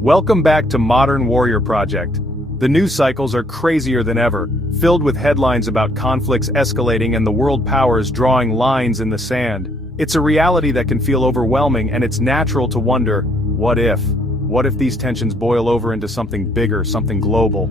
Welcome back to Modern Warrior Project. The news cycles are crazier than ever, filled with headlines about conflicts escalating and the world powers drawing lines in the sand. It's a reality that can feel overwhelming, and it's natural to wonder, what if? What if these tensions boil over into something bigger, something global?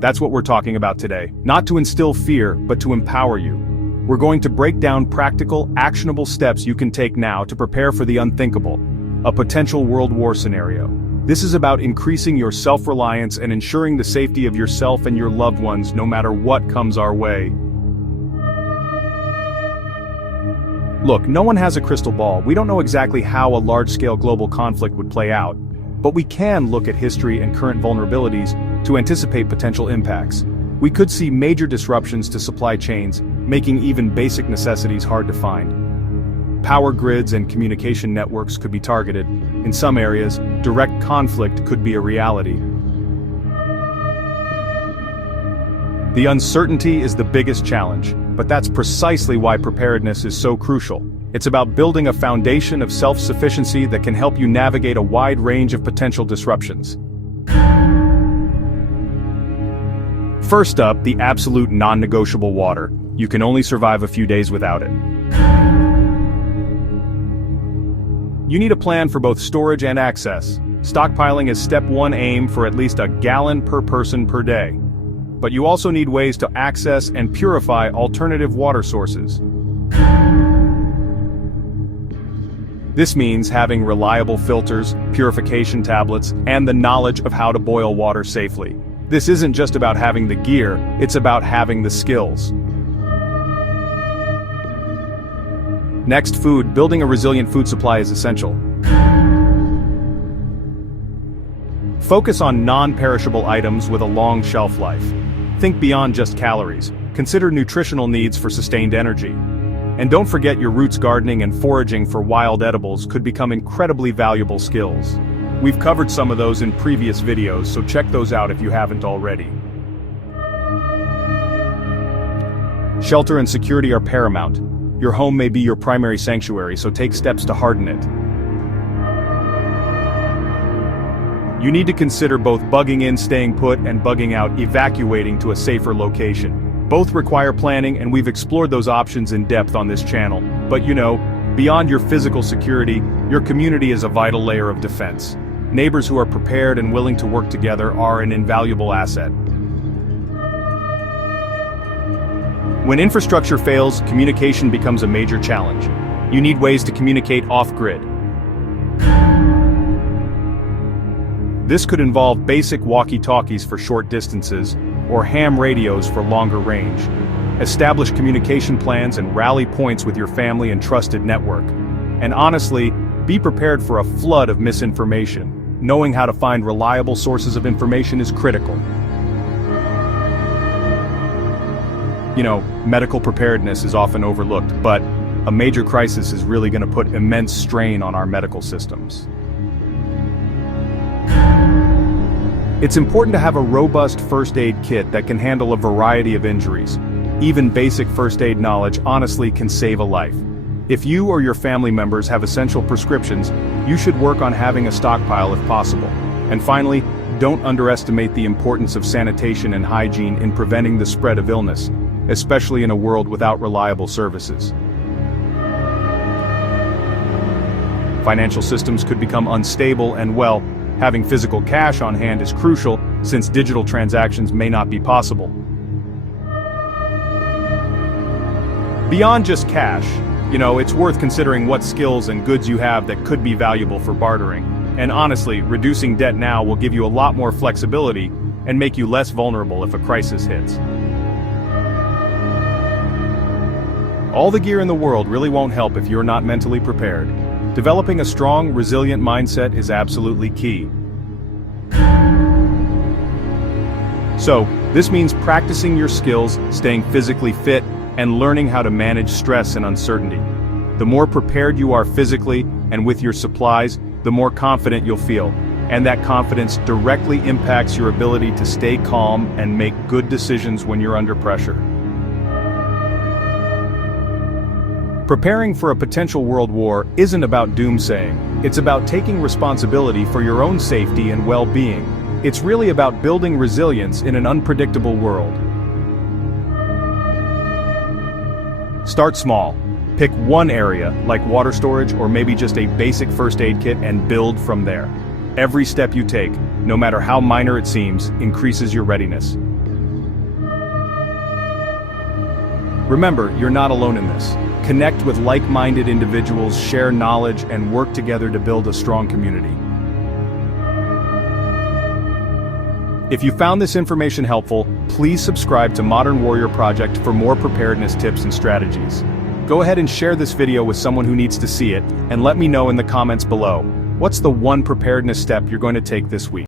That's what we're talking about today. Not to instill fear, but to empower you. We're going to break down practical, actionable steps you can take now to prepare for the unthinkable, a potential world war scenario. This is about increasing your self-reliance and ensuring the safety of yourself and your loved ones no matter what comes our way. Look, no one has a crystal ball. We don't know exactly how a large-scale global conflict would play out, but we can look at history and current vulnerabilities to anticipate potential impacts. We could see major disruptions to supply chains, making even basic necessities hard to find. Power grids and communication networks could be targeted. In some areas, direct conflict could be a reality. The uncertainty is the biggest challenge, but that's precisely why preparedness is so crucial. It's about building a foundation of self-sufficiency that can help you navigate a wide range of potential disruptions. First up, the absolute non-negotiable water. You can only survive a few days without it. You need a plan for both storage and access. Stockpiling is step one. Aim for at least a gallon per person per day. But you also need ways to access and purify alternative water sources. This means having reliable filters, purification tablets, and the knowledge of how to boil water safely. This isn't just about having the gear, it's about having the skills. Next, food. Building a resilient food supply is essential. Focus on non-perishable items with a long shelf life. Think beyond just calories. Consider nutritional needs for sustained energy. And don't forget your roots. Gardening and foraging for wild edibles could become incredibly valuable skills. We've covered some of those in previous videos, so check those out if you haven't already. Shelter and security are paramount. Your home may be your primary sanctuary, so take steps to harden it. You need to consider both bugging in, staying put, and bugging out, evacuating to a safer location. Both require planning, and we've explored those options in depth on this channel. But beyond your physical security, your community is a vital layer of defense. Neighbors who are prepared and willing to work together are an invaluable asset. When infrastructure fails, communication becomes a major challenge. You need ways to communicate off-grid. This could involve basic walkie-talkies for short distances, or ham radios for longer range. Establish communication plans and rally points with your family and trusted network. And honestly, be prepared for a flood of misinformation. Knowing how to find reliable sources of information is critical. Medical preparedness is often overlooked, but a major crisis is really going to put immense strain on our medical systems. It's important to have a robust first aid kit that can handle a variety of injuries. Even basic first aid knowledge honestly can save a life. If you or your family members have essential prescriptions, you should work on having a stockpile if possible. And finally, don't underestimate the importance of sanitation and hygiene in preventing the spread of illness, especially in a world without reliable services. Financial systems could become unstable, and having physical cash on hand is crucial, since digital transactions may not be possible. Beyond just cash, it's worth considering what skills and goods you have that could be valuable for bartering. And honestly, reducing debt now will give you a lot more flexibility and make you less vulnerable if a crisis hits. All the gear in the world really won't help if you're not mentally prepared. Developing a strong, resilient mindset is absolutely key. So, this means practicing your skills, staying physically fit, and learning how to manage stress and uncertainty. The more prepared you are physically and with your supplies, the more confident you'll feel. And that confidence directly impacts your ability to stay calm and make good decisions when you're under pressure. Preparing for a potential world war isn't about doomsaying. It's about taking responsibility for your own safety and well-being. It's really about building resilience in an unpredictable world. Start small. Pick one area, like water storage or maybe just a basic first aid kit, and build from there. Every step you take, no matter how minor it seems, increases your readiness. Remember, you're not alone in this. Connect with like-minded individuals, share knowledge, and work together to build a strong community. If you found this information helpful, please subscribe to Modern Warrior Project for more preparedness tips and strategies. Go ahead and share this video with someone who needs to see it, and let me know in the comments below. What's the one preparedness step you're going to take this week?